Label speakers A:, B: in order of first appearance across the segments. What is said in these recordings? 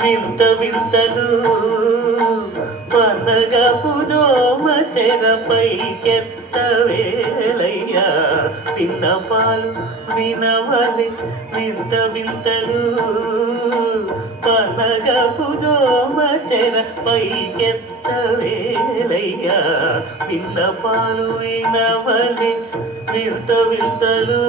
A: వింత వింతలు తెరపై చెత్త వేలయ్యా విన్నపాలు వినవలి వింత వింతలు పనగపు దోమ తెరపై చెత్త వేలయ్యా విన్నపాలు వినవలి వింత వింతలు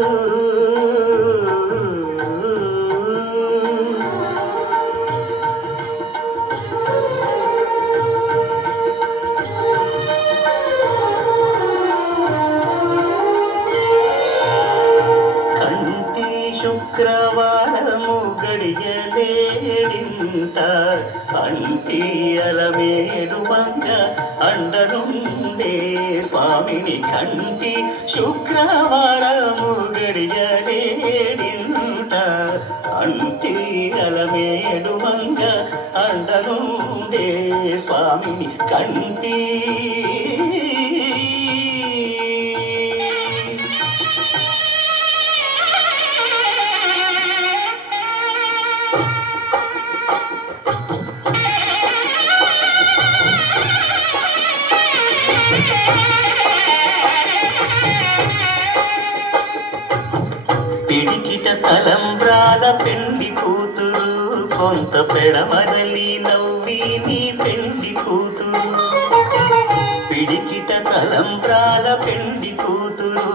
A: శుక్రవారము గడియలేడింత కంటి అలమేడు మంగ అండనుండే స్వామిని కంటి శుక్రవారము గడియలేడింత కంటి అలమేడు మంగ అండనుండే స్వామిని కంటి తలంబ్రాల పెళ్ళి కూతురు కొంత పెడమరలి నవ్వి నీ పెళ్ళి కూతురు. పిడికిట తలంబ్రాల పెళ్ళి కూతురు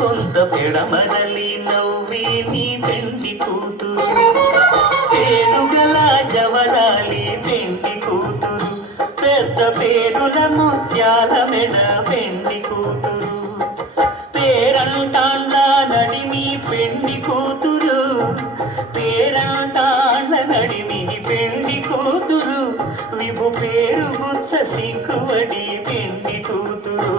A: కొంత పెడమరలి నవ్వి నీ పెళ్ళి కూతురు. పేరుగల జవరాలి పెళ్ళి కూతురు పెద్ద పేరుల ముత్యాల మెడ పెళ్ళి కూతురు. విభు పేరు గుత్స సిగ్గువడి పెళ్ళి కూతురు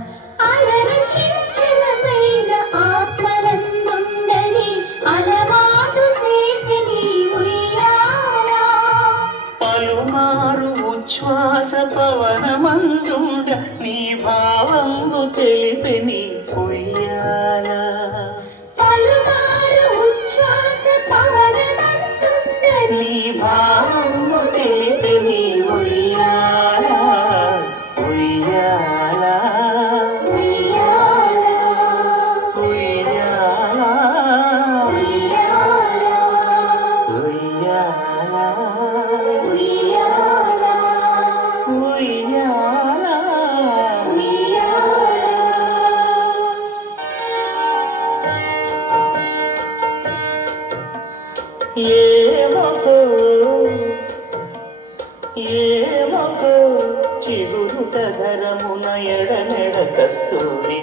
A: పవనమందుండ నీ భావంగు తెలిపి నీ
B: పవనమందుండని
A: నీ భావంగు ఏమకు? ఏమకో? చిగురుట ధరమున ఎడనెడ కస్తూరి